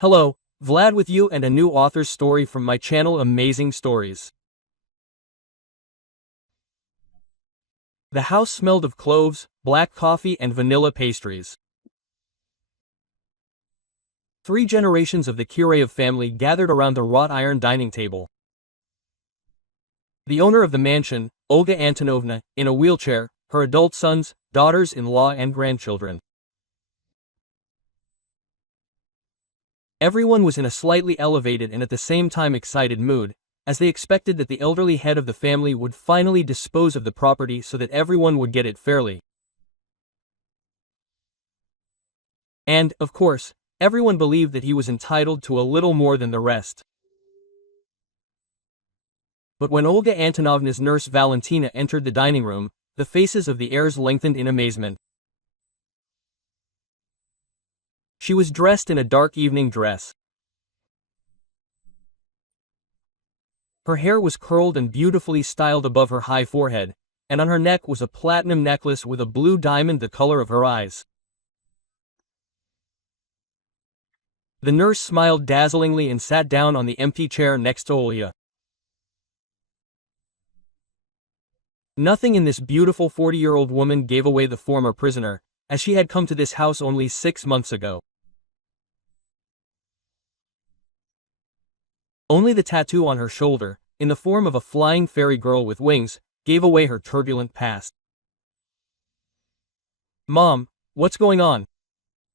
Hello, Vlad with you and a new author's story from my channel Amazing Stories. The house smelled of cloves, black coffee and vanilla pastries. 3 generations of the Kira family gathered around the wrought iron dining table. The owner of the mansion, Olga Antonovna, in a wheelchair, her adult sons, daughters-in-law and grandchildren. Everyone was in a slightly elevated and at the same time excited mood, as they expected that the elderly head of the family would finally dispose of the property so that everyone would get it fairly. And, of course, everyone believed that he was entitled to a little more than the rest. But when Olga Antonovna's nurse Valentina entered the dining room, the faces of the heirs lengthened in amazement. She was dressed in a dark evening dress. Her hair was curled and beautifully styled above her high forehead, and on her neck was a platinum necklace with a blue diamond the color of her eyes. The nurse smiled dazzlingly and sat down on the empty chair next to Olga. Nothing in this beautiful 40-year-old woman gave away the former prisoner, as she had come to this house only 6 months ago. Only the tattoo on her shoulder, in the form of a flying fairy girl with wings, gave away her turbulent past. "Mom, what's going on?"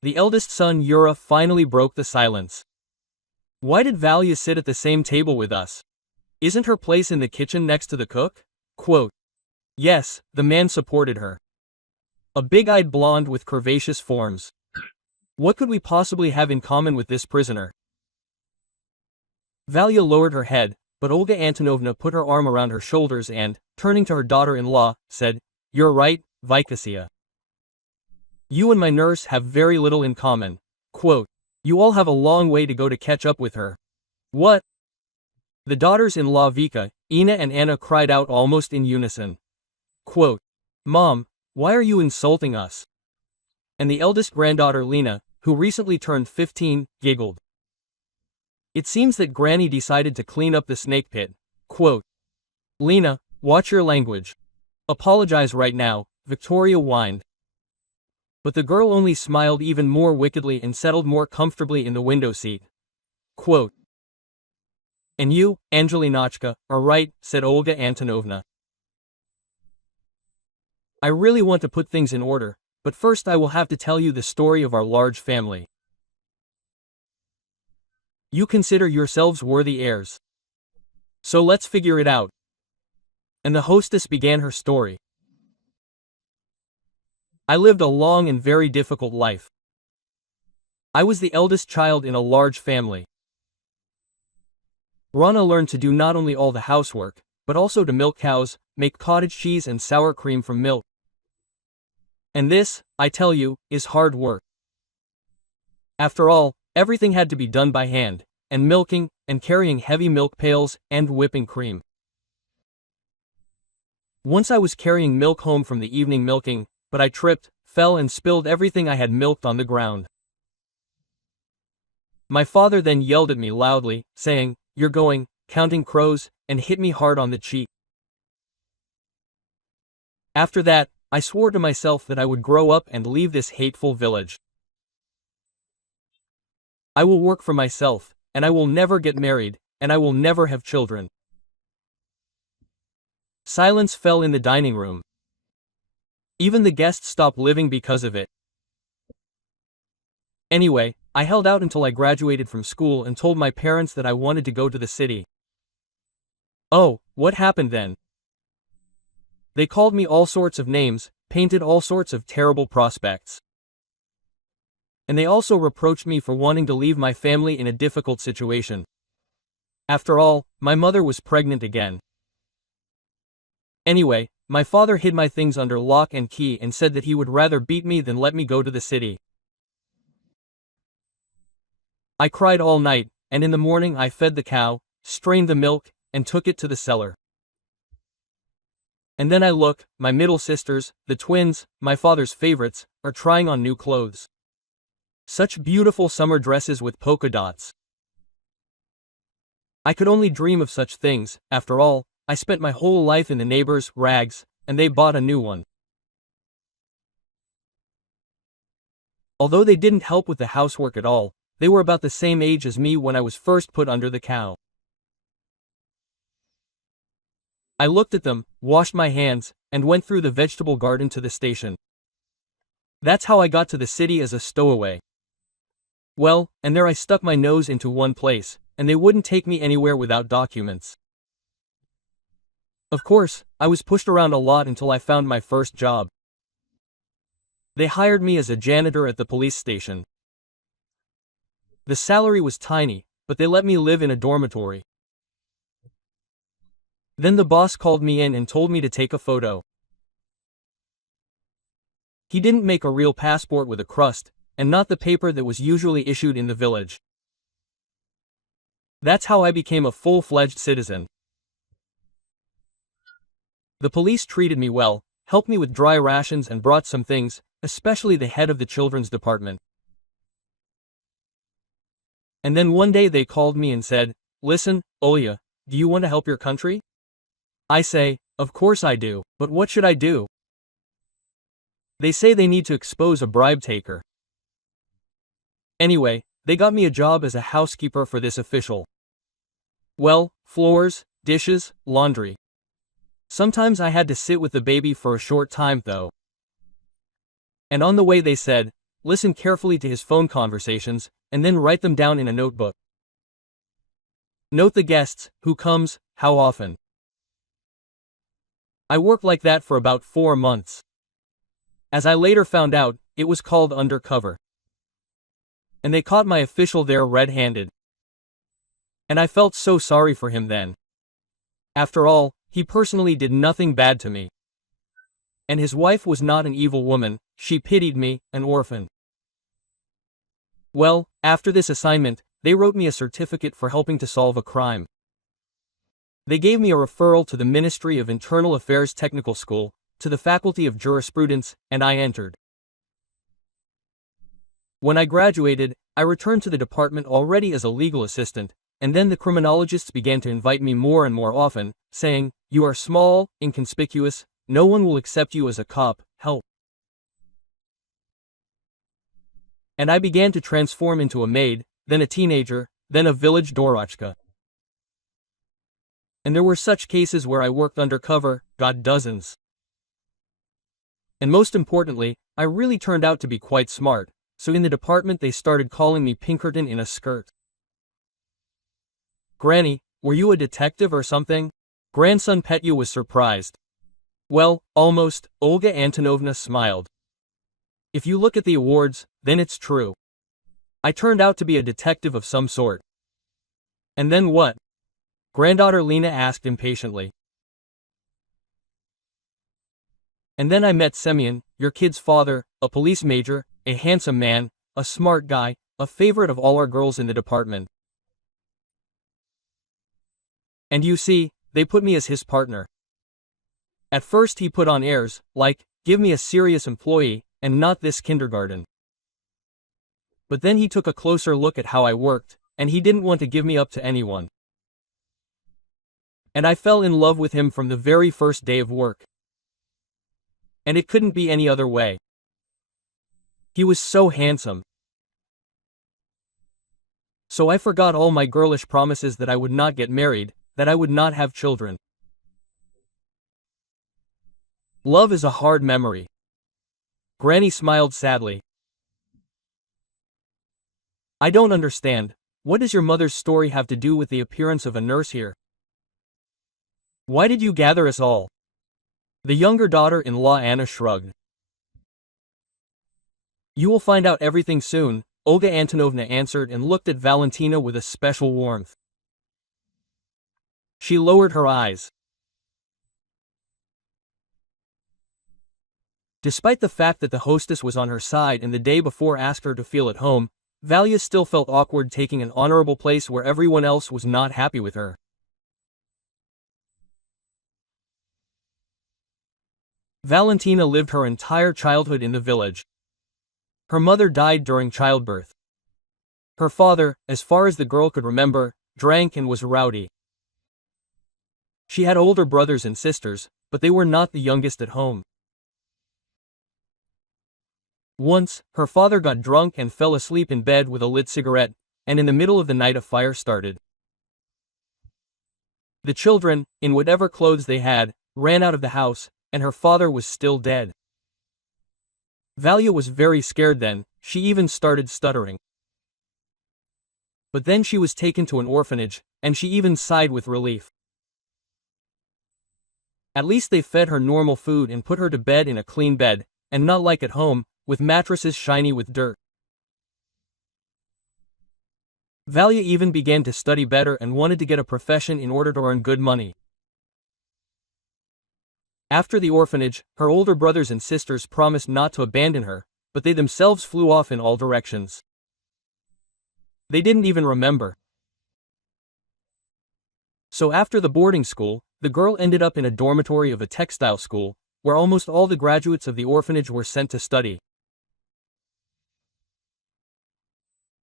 The eldest son Yura finally broke the silence. "Why did Valia sit at the same table with us? Isn't her place in the kitchen next to the cook?" Quote. Yes, the man supported her. A big-eyed blonde with curvaceous forms. What could we possibly have in common with this prisoner? Valia lowered her head, but Olga Antonovna put her arm around her shoulders and, turning to her daughter-in-law, said, "You're right, Vikasia. You and my nurse have very little in common." Quote, "You all have a long way to go to catch up with her." What? The daughters-in-law Vika, Ina and Anna cried out almost in unison. Quote, "Mom, why are you insulting us?" And the eldest granddaughter Lena, who recently turned 15, giggled. It seems that Granny decided to clean up the snake pit. Quote, "Lena, watch your language. Apologize right now," Victoria whined. But the girl only smiled even more wickedly and settled more comfortably in the window seat. Quote, "And you, Angelinachka, are right," said Olga Antonovna. "I really want to put things in order, but first I will have to tell you the story of our large family. You consider yourselves worthy heirs. So let's figure it out." And the hostess began her story. "I lived a long and very difficult life. I was the eldest child in a large family. Rana learned to do not only all the housework, but also to milk cows, make cottage cheese and sour cream from milk. And this, I tell you, is hard work. After all, everything had to be done by hand, and milking, and carrying heavy milk pails, and whipping cream. Once I was carrying milk home from the evening milking, but I tripped, fell and spilled everything I had milked on the ground. My father then yelled at me loudly, saying, 'You're going, counting crows,' and hit me hard on the cheek. After that, I swore to myself that I would grow up and leave this hateful village. I will work for myself, and I will never get married, and I will never have children." Silence fell in the dining room. Even the guests stopped living because of it. Anyway, I held out until I graduated from school and told my parents that I wanted to go to the city. Oh, what happened then? They called me all sorts of names, painted all sorts of terrible prospects. And they also reproached me for wanting to leave my family in a difficult situation. After all, my mother was pregnant again. Anyway, my father hid my things under lock and key and said that he would rather beat me than let me go to the city. I cried all night, and in the morning I fed the cow, strained the milk, and took it to the cellar. And then I look, my middle sisters, the twins, my father's favorites, are trying on new clothes. Such beautiful summer dresses with polka dots. I could only dream of such things. After all, I spent my whole life in the neighbors' rags, and they bought a new one. Although they didn't help with the housework at all, they were about the same age as me when I was first put under the cow. I looked at them, washed my hands, and went through the vegetable garden to the station. That's how I got to the city as a stowaway. Well, and there I stuck my nose into one place, and they wouldn't take me anywhere without documents. Of course, I was pushed around a lot until I found my first job. They hired me as a janitor at the police station. The salary was tiny, but they let me live in a dormitory. Then the boss called me in and told me to take a photo. He didn't make a real passport with a crust, and not the paper that was usually issued in the village. That's how I became a full-fledged citizen. The police treated me well, helped me with dry rations and brought some things, especially the head of the children's department. And then one day they called me and said, "Listen, Olya, do you want to help your country?" I say, "Of course I do, but what should I do?" They say they need to expose a bribe taker. Anyway, they got me a job as a housekeeper for this official. Well, floors, dishes, laundry. Sometimes I had to sit with the baby for a short time though. And on the way they said, listen carefully to his phone conversations, and then write them down in a notebook. Note the guests, who comes, how often. I worked like that for about 4 months. As I later found out, it was called undercover. And they caught my official there red-handed. And I felt so sorry for him then. After all, he personally did nothing bad to me. And his wife was not an evil woman, she pitied me, an orphan. Well, after this assignment, they wrote me a certificate for helping to solve a crime. They gave me a referral to the Ministry of Internal Affairs Technical School, to the Faculty of Jurisprudence, and I entered. When I graduated, I returned to the department already as a legal assistant, and then the criminologists began to invite me more and more often, saying, "You are small, inconspicuous, no one will accept you as a cop, help." And I began to transform into a maid, then a teenager, then a village dorochka. And there were such cases where I worked undercover, got dozens. And most importantly, I really turned out to be quite smart, so in the department they started calling me Pinkerton in a skirt. "Granny, were you a detective or something?" Grandson Petya was surprised. "Well, almost," Olga Antonovna smiled. "If you look at the awards, then it's true. I turned out to be a detective of some sort." "And then what?" Granddaughter Lena asked impatiently. "And then I met Semyon, your kid's father, a police major, a handsome man, a smart guy, a favorite of all our girls in the department. And you see, they put me as his partner. At first he put on airs, like, give me a serious employee, and not this kindergarten. But then he took a closer look at how I worked, and he didn't want to give me up to anyone. And I fell in love with him from the very first day of work. And it couldn't be any other way. He was so handsome. So I forgot all my girlish promises that I would not get married, that I would not have children. Love is a hard memory." Granny smiled sadly. "I don't understand. What does your mother's story have to do with the appearance of a nurse here? Why did you gather us all?" The younger daughter-in-law Anna shrugged. "You will find out everything soon," Olga Antonovna answered and looked at Valentina with a special warmth. She lowered her eyes. Despite the fact that the hostess was on her side and the day before asked her to feel at home, Valia still felt awkward taking an honorable place where everyone else was not happy with her. Valentina lived her entire childhood in the village. Her mother died during childbirth. Her father, as far as the girl could remember, drank and was rowdy. She had older brothers and sisters, but they were not the youngest at home. Once, her father got drunk and fell asleep in bed with a lit cigarette, and in the middle of the night a fire started. The children, in whatever clothes they had, ran out of the house, and her father was still dead. Valia was very scared then, she even started stuttering. But then she was taken to an orphanage, and she even sighed with relief. At least they fed her normal food and put her to bed in a clean bed, and not like at home, with mattresses shiny with dirt. Valia even began to study better and wanted to get a profession in order to earn good money. After the orphanage, her older brothers and sisters promised not to abandon her, but they themselves flew off in all directions. They didn't even remember. So after the boarding school, the girl ended up in a dormitory of a textile school, where almost all the graduates of the orphanage were sent to study.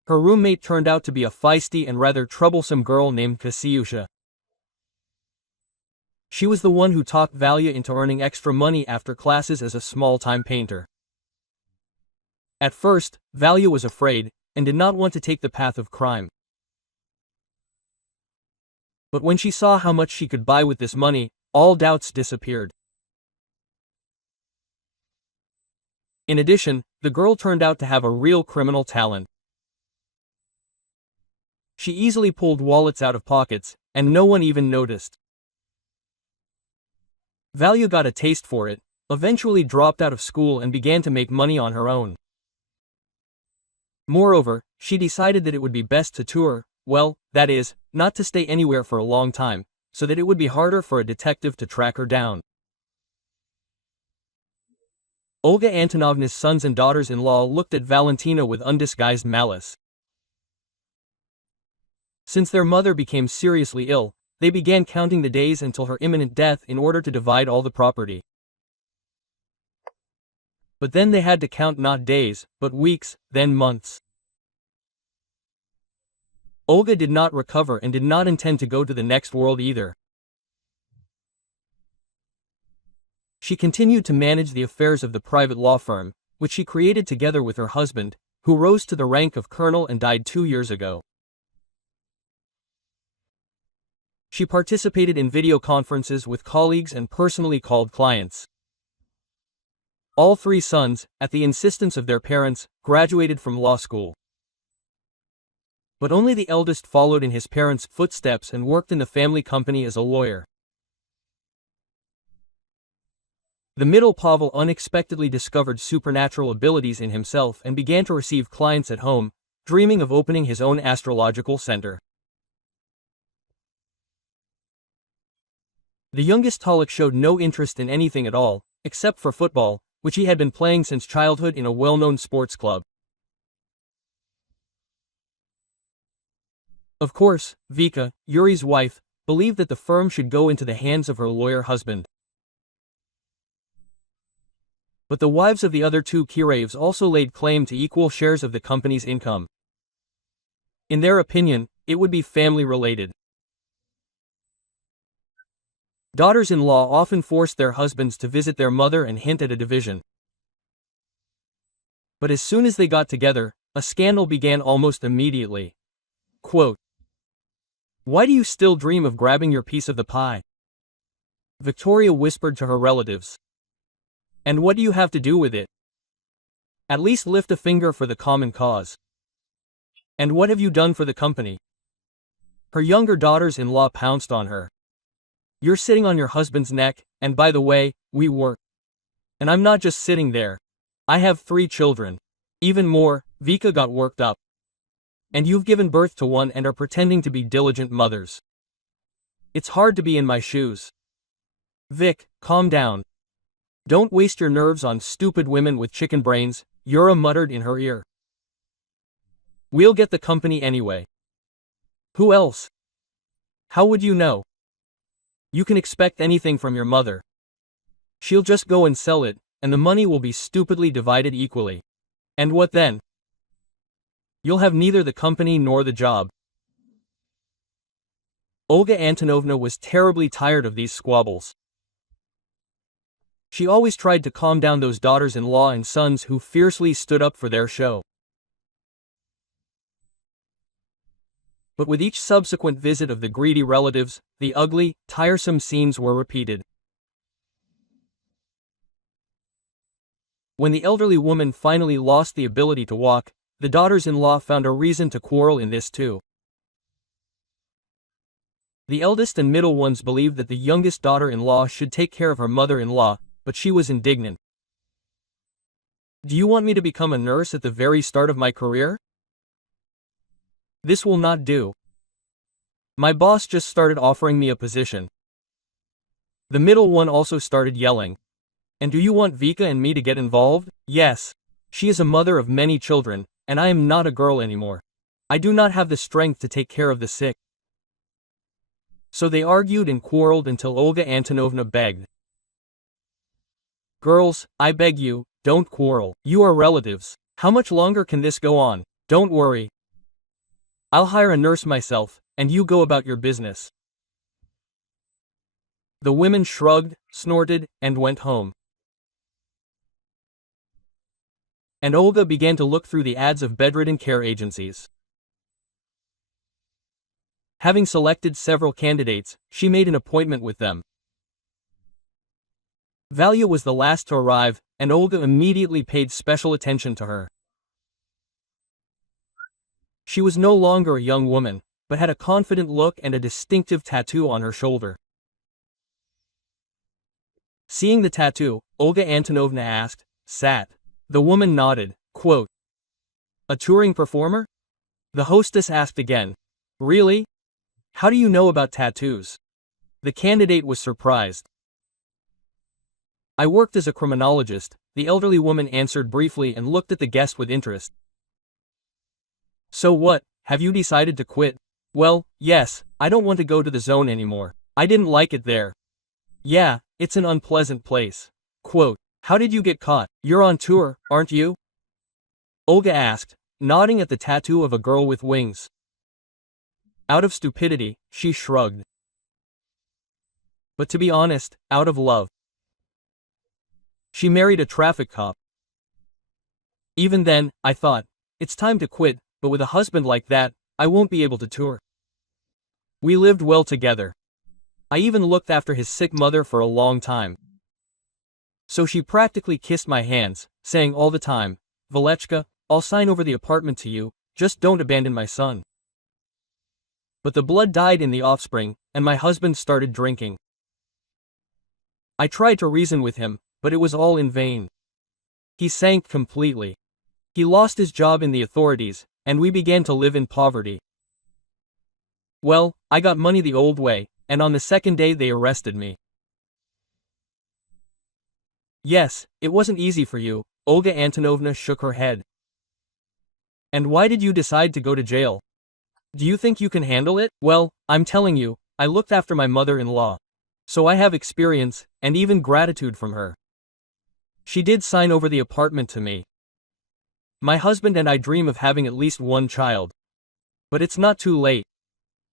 Her roommate turned out to be a feisty and rather troublesome girl named Kasiusha. She was the one who talked Valia into earning extra money after classes as a small-time painter. At first, Valia was afraid, and did not want to take the path of crime. But when she saw how much she could buy with this money, all doubts disappeared. In addition, the girl turned out to have a real criminal talent. She easily pulled wallets out of pockets, and no one even noticed. Valia got a taste for it, eventually dropped out of school and began to make money on her own. Moreover, she decided that it would be best to tour, well, that is, not to stay anywhere for a long time, so that it would be harder for a detective to track her down. Olga Antonovna's sons and daughters-in-law looked at Valentina with undisguised malice. Since their mother became seriously ill, they began counting the days until her imminent death in order to divide all the property. But then they had to count not days, but weeks, then months. Olga did not recover and did not intend to go to the next world either. She continued to manage the affairs of the private law firm, which she created together with her husband, who rose to the rank of colonel and died 2 years ago. She participated in video conferences with colleagues and personally called clients. All 3 sons, at the insistence of their parents, graduated from law school. But only the eldest followed in his parents' footsteps and worked in the family company as a lawyer. The middle Pavel unexpectedly discovered supernatural abilities in himself and began to receive clients at home, dreaming of opening his own astrological center. The youngest Talik showed no interest in anything at all, except for football, which he had been playing since childhood in a well-known sports club. Of course, Vika, Yuri's wife, believed that the firm should go into the hands of her lawyer husband. But the wives of the other 2 Kiraevs also laid claim to equal shares of the company's income. In their opinion, it would be family-related. Daughters-in-law often forced their husbands to visit their mother and hint at a division. But as soon as they got together, a scandal began almost immediately. Quote, "Why do you still dream of grabbing your piece of the pie?" Victoria whispered to her relatives. "And what do you have to do with it? At least lift a finger for the common cause. And what have you done for the company?" Her younger daughters-in-law pounced on her. "You're sitting on your husband's neck, and by the way, we work. And I'm not just sitting there. I have 3 children. Even more," Vika got worked up. "And you've given birth to one and are pretending to be diligent mothers. It's hard to be in my shoes." "Vic, calm down. Don't waste your nerves on stupid women with chicken brains," Yura muttered in her ear. "We'll get the company anyway." "Who else? How would you know? You can expect anything from your mother. She'll just go and sell it, and the money will be stupidly divided equally. And what then? You'll have neither the company nor the job. Olga Antonovna was terribly tired of these squabbles. She always tried to calm down those daughters-in-law and sons who fiercely stood up for their show. But with each subsequent visit of the greedy relatives, the ugly, tiresome scenes were repeated. When the elderly woman finally lost the ability to walk, the daughters-in-law found a reason to quarrel in this too. The eldest and middle ones believed that the youngest daughter-in-law should take care of her mother-in-law, but she was indignant. Do you want me to become a nurse at the very start of my career? This will not do. My boss just started offering me a position. The middle one also started yelling. And do you want Vika and me to get involved? Yes. She is a mother of many children, and I am not a girl anymore. I do not have the strength to take care of the sick. So they argued and quarreled until Olga Antonovna begged. Girls, I beg you, don't quarrel. You are relatives. How much longer can this go on? Don't worry. I'll hire a nurse myself, and you go about your business. The women shrugged, snorted, and went home. And Olga began to look through the ads of bedridden care agencies. Having selected several candidates, she made an appointment with them. Valia was the last to arrive, and Olga immediately paid special attention to her. She was no longer a young woman, but had a confident look and a distinctive tattoo on her shoulder. Seeing the tattoo, Olga Antonovna asked, "Sat?" The woman nodded, quote, "A touring performer?" The hostess asked again, "Really? How do you know about tattoos?" The candidate was surprised. "I worked as a criminologist," the elderly woman answered briefly and looked at the guest with interest. "So what, have you decided to quit?" "Well, yes, I don't want to go to the zone anymore. I didn't like it there." "Yeah, it's an unpleasant place." Quote, "How did you get caught? You're on tour, aren't you?" Olga asked, nodding at the tattoo of a girl with wings. Out of stupidity, she shrugged. But to be honest, out of love. She married a traffic cop. Even then, I thought, it's time to quit, but with a husband like that, I won't be able to tour. We lived well together. I even looked after his sick mother for a long time. So she practically kissed my hands, saying all the time, "Valechka, I'll sign over the apartment to you, just don't abandon my son." But the blood died in the offspring, and my husband started drinking. I tried to reason with him, but it was all in vain. He sank completely. He lost his job in the authorities, and we began to live in poverty. Well, I got money the old way, and on the second day they arrested me. Yes, it wasn't easy for you, Olga Antonovna shook her head. And why did you decide to go to jail? Do you think you can handle it? Well, I'm telling you, I looked after my mother-in-law. So I have experience, and even gratitude from her. She did sign over the apartment to me. My husband and I dream of having at least one child. But it's not too late.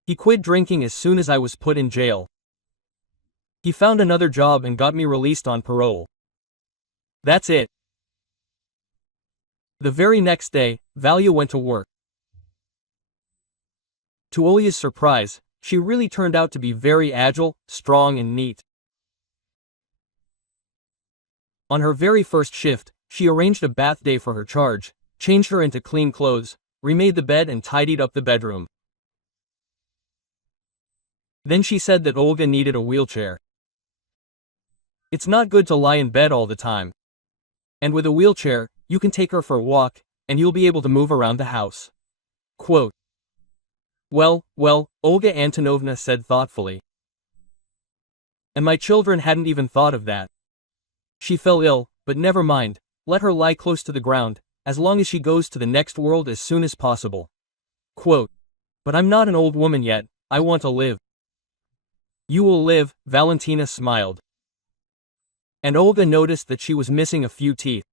He quit drinking as soon as I was put in jail. He found another job and got me released on parole. That's it. The very next day, Valia went to work. To Olya's surprise, she really turned out to be very agile, strong and neat. On her very first shift, she arranged a bath day for her charge, changed her into clean clothes, remade the bed and tidied up the bedroom. Then she said that Olga needed a wheelchair. It's not good to lie in bed all the time. And with a wheelchair, you can take her for a walk, and you'll be able to move around the house. Quote. Well, Olga Antonovna said thoughtfully. And my children hadn't even thought of that. She fell ill, but never mind, let her lie close to the ground, as long as she goes to the next world as soon as possible. Quote. But I'm not an old woman yet, I want to live. You will live, Valentina smiled. And Olga noticed that she was missing a few teeth.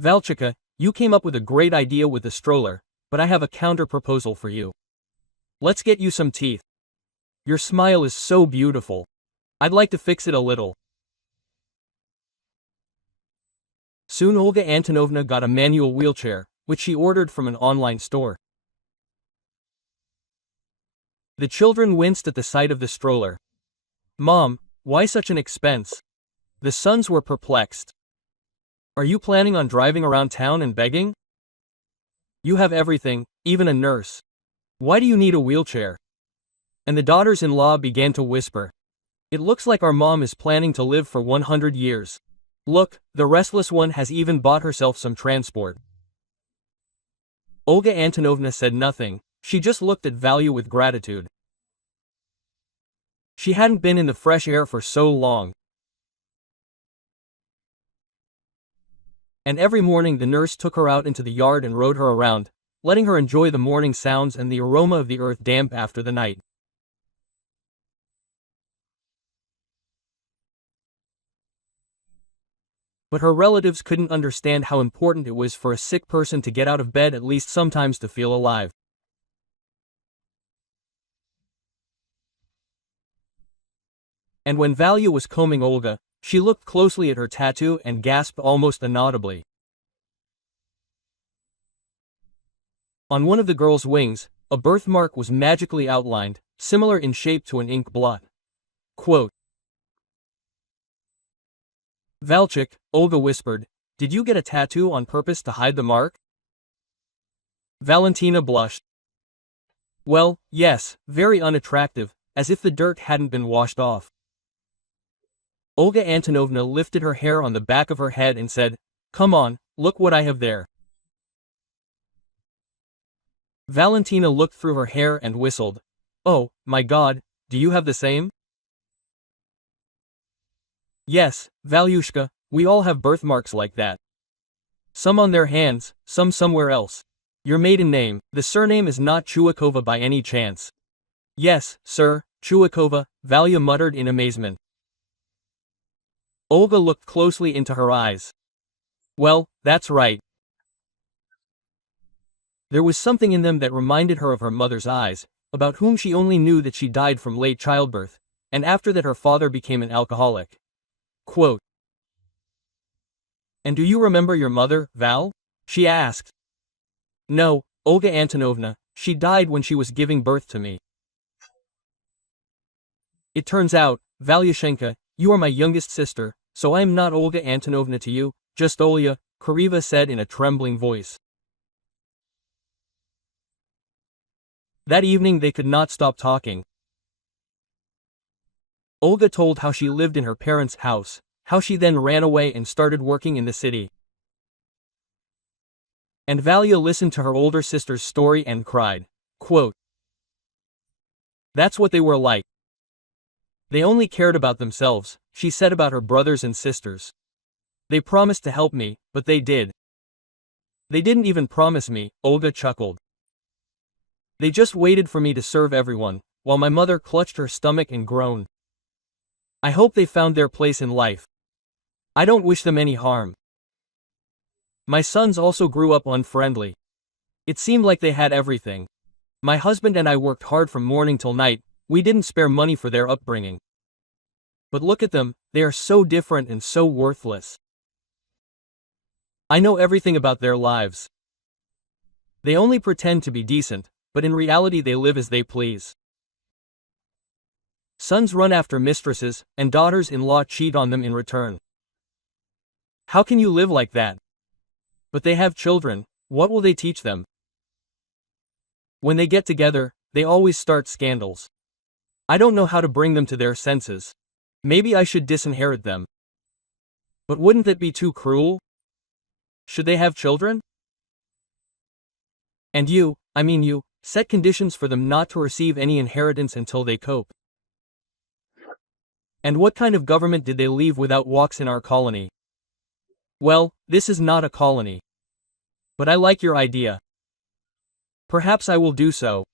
Valchika, you came up with a great idea with the stroller, but I have a counter-proposal for you. Let's get you some teeth. Your smile is so beautiful. I'd like to fix it a little. Soon Olga Antonovna got a manual wheelchair, which she ordered from an online store. The children winced at the sight of the stroller. Mom, why such an expense? The sons were perplexed. Are you planning on driving around town and begging? You have everything, even a nurse. Why do you need a wheelchair? And the daughters-in-law began to whisper. It looks like our mom is planning to live for 100 years. Look, the restless one has even bought herself some transport. Olga Antonovna said nothing, she just looked at Value with gratitude. She hadn't been in the fresh air for so long. And every morning the nurse took her out into the yard and rode her around, letting her enjoy the morning sounds and the aroma of the earth damp after the night. But her relatives couldn't understand how important it was for a sick person to get out of bed at least sometimes to feel alive. And when Value was combing Olga, she looked closely at her tattoo and gasped almost inaudibly. On one of the girl's wings, a birthmark was magically outlined, similar in shape to an ink blot. Quote, Valchik, Olga whispered, did you get a tattoo on purpose to hide the mark? Valentina blushed. Well, yes, very unattractive, as if the dirt hadn't been washed off. Olga Antonovna lifted her hair on the back of her head and said, come on, look what I have there. Valentina looked through her hair and whistled. Oh, my God, do you have the same? Yes, Valushka, we all have birthmarks like that. Some on their hands, some somewhere else. Your maiden name, the surname is not Chuikova by any chance. Yes, sir, Chuikova, Valya muttered in amazement. Olga looked closely into her eyes. Well, that's right. There was something in them that reminded her of her mother's eyes, about whom she only knew that she died from late childbirth, and after that her father became an alcoholic. Quote, and do you remember your mother, Val? She asked. No, Olga Antonovna, she died when she was giving birth to me. It turns out, Valyushenka, you are my youngest sister, so I am not Olga Antonovna to you, just Olya, Kiriva said in a trembling voice. That evening they could not stop talking. Olga told how she lived in her parents' house, how she then ran away and started working in the city. And Valya listened to her older sister's story and cried. Quote, that's what they were like. They only cared about themselves, she said about her brothers and sisters. They promised to help me, but they did. They didn't even promise me, Olga chuckled. They just waited for me to serve everyone, while my mother clutched her stomach and groaned. I hope they found their place in life. I don't wish them any harm. My sons also grew up unfriendly. It seemed like they had everything. My husband and I worked hard from morning till night, we didn't spare money for their upbringing. But look at them, they are so different and so worthless. I know everything about their lives. They only pretend to be decent, but in reality they live as they please. Sons run after mistresses, and daughters-in-law cheat on them in return. How can you live like that? But they have children, what will they teach them? When they get together, they always start scandals. I don't know how to bring them to their senses. Maybe I should disinherit them. But wouldn't that be too cruel? Should they have children? And you, set conditions for them not to receive any inheritance until they cope. And what kind of government did they leave without walks in our colony? Well, this is not a colony. But I like your idea. Perhaps I will do so.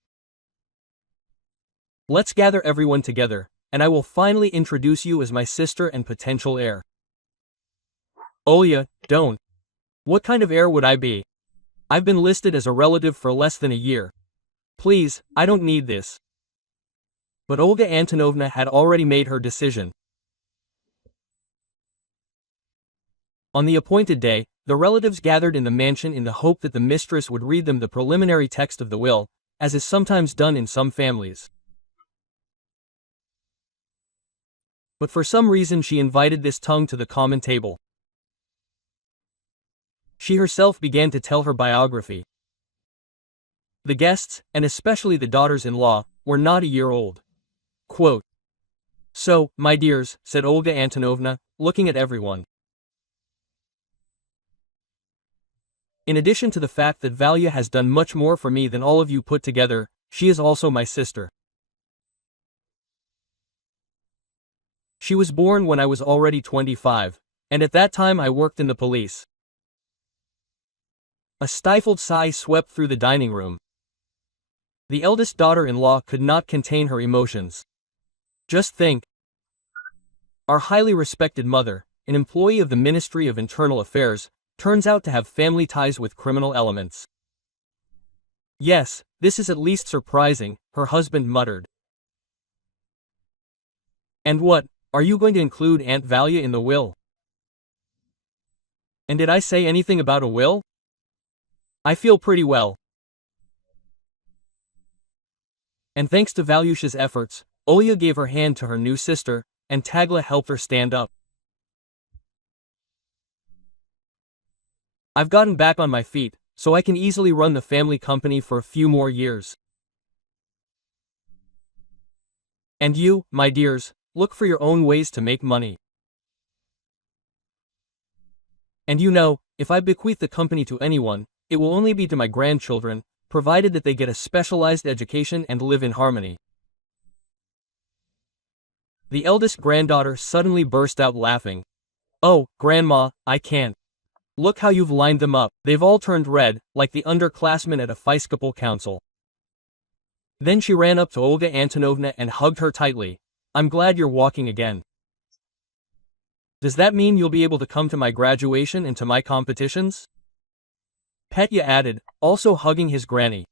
Let's gather everyone together, and I will finally introduce you as my sister and potential heir. Olya, don't. What kind of heir would I be? I've been listed as a relative for less than a year. Please, I don't need this. But Olga Antonovna had already made her decision. On the appointed day, the relatives gathered in the mansion in the hope that the mistress would read them the preliminary text of the will, as is sometimes done in some families. But for some reason she invited this tongue to the common table. She herself began to tell her biography. The guests, and especially the daughters-in-law, were not a year old. Quote, "So, my dears," said Olga Antonovna, looking at everyone. "In addition to the fact that Valia has done much more for me than all of you put together, she is also my sister. She was born when I was already 25, and at that time I worked in the police." A stifled sigh swept through the dining room. The eldest daughter-in-law could not contain her emotions. Just think. Our highly respected mother, an employee of the Ministry of Internal Affairs, turns out to have family ties with criminal elements. "Yes, this is at least surprising," her husband muttered. "And what, are you going to include Aunt Valia in the will?" "And did I say anything about a will? I feel pretty well." And thanks to Valyusha's efforts, Olya gave her hand to her new sister, and Tagla helped her stand up. "I've gotten back on my feet, so I can easily run the family company for a few more years. And you, my dears, look for your own ways to make money. And you know, if I bequeath the company to anyone, it will only be to my grandchildren, provided that they get a specialized education and live in harmony." The eldest granddaughter suddenly burst out laughing. "Oh, Grandma, I can't. Look how you've lined them up." They've all turned red, like the underclassmen at a Episcopal council. Then she ran up to Olga Antonovna and hugged her tightly. "I'm glad you're walking again. Does that mean you'll be able to come to my graduation and to my competitions?" Petya added, also hugging his granny.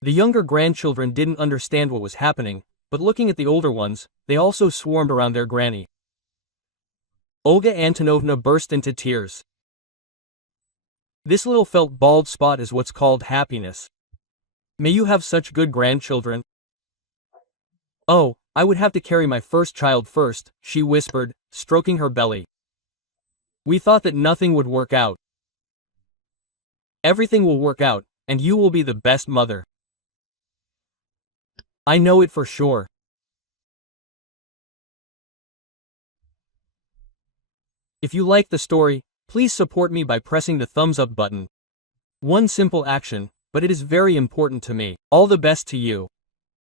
The younger grandchildren didn't understand what was happening, but looking at the older ones, they also swarmed around their granny. Olga Antonovna burst into tears. "This little felt bald spot is what's called happiness. May you have such good grandchildren." "Oh, I would have to carry my first child first," she whispered, stroking her belly. "We thought that nothing would work out. Everything will work out, and you will be the best mother. I know it for sure." If you like the story, please support me by pressing the thumbs up button. One simple action, but it is very important to me. All the best to you.